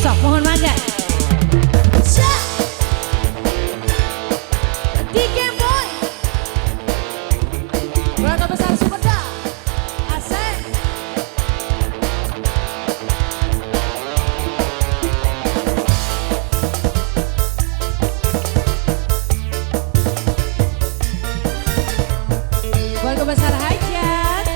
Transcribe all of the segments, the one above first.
sok mohon mangga. DJ Boy. Keluarga besar Sumedang. Asik. Keluarga besar Hajat.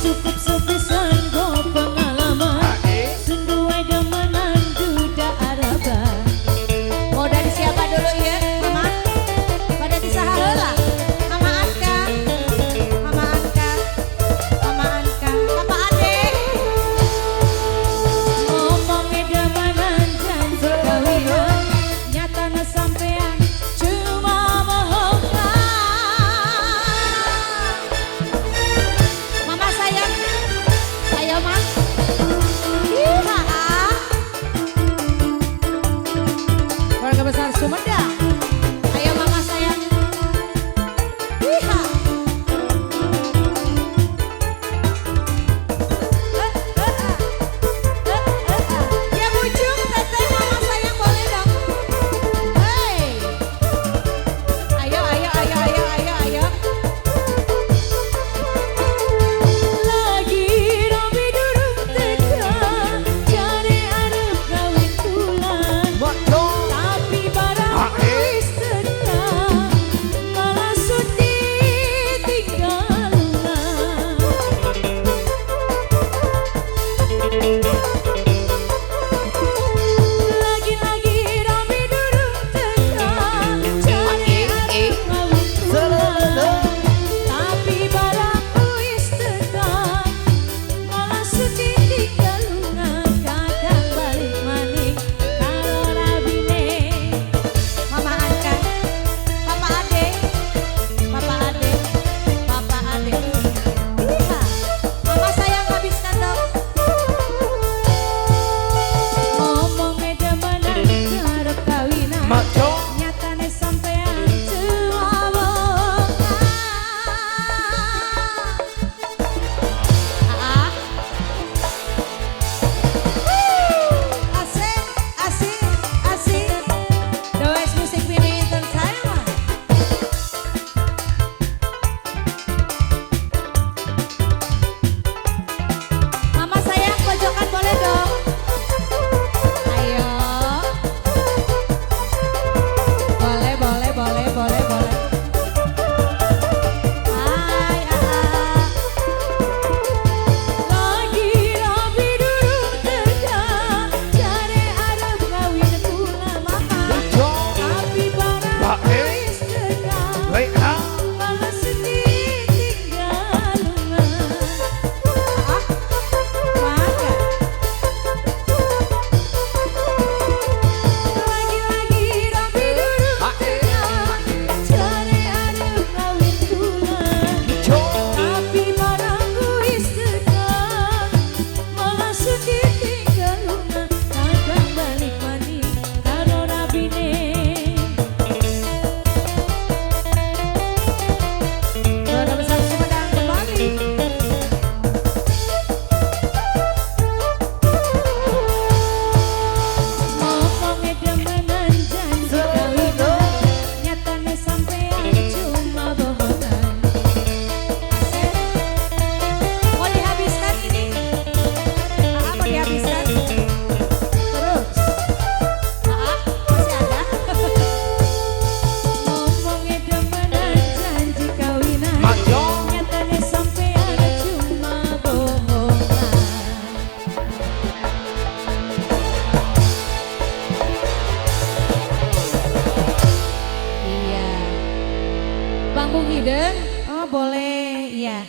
Cukup sepisan go pengalaman Sunduai demenan duda Araban. Mau dari siapa dulu ya Mama? Pada disaha heula. Mama Anka, Mama Anka, Mama Anka, Papa Ade. Ngomongnya demenan janji kawinan, nyatana sampean cuma bohongan. Mama sayang, ayo Mas. Keluarga besar Sumedang. Ayo Mama sayang. Ya bujung teteh Mama sayang boleh dong. Hey. Ayo ayo ayo ayo ayo ayo. Lagi Robi durung teka, cari arep kawin tulan. Tapi barang wis teka, malah sudi tinggal Lagi-lagi Robi durung teka, cari arep kawin tulan. Tapi barang wis teka, malah sedih tinggal lunga, kadang balik maning karo rabine. Mama Anka, Papa Ade, Papa Ade, Papa Ade. Iya, Mama sayang habiskan dong. Ngomongnya demenan ngarep kawinan, nyatane sampean cuma bohongan. Asik, asik, asik. The West Music Video Entertainment. Mama sayang pojokan boleh dong. Ayo. Boleh, boleh, boleh, boleh, boleh. Hai, Lagi Robi durung teka, cari arep kawin tulan Mama. Tapi barang wis teka, malah sedih tinggal lunga. Mangga. Lagi-lagi Robi durung teka, cari arep kawin tulan. Tapi barang wis teka, malah sedih tinggal lunga, kadang balik maning karo rabine. Keluarga besar Sumedang kembali. Ngomongnya demenan janji kawinan, nyatane sampean cuma bohongan. Asik. Mau dihabiskan ini? Mau dihabiskan? Terus? Masih ada? Ngomongnya demenan janji kawinan, nyatane sampean cuma bohongan. Iya. Bang Bung Hideng, oh boleh, iya.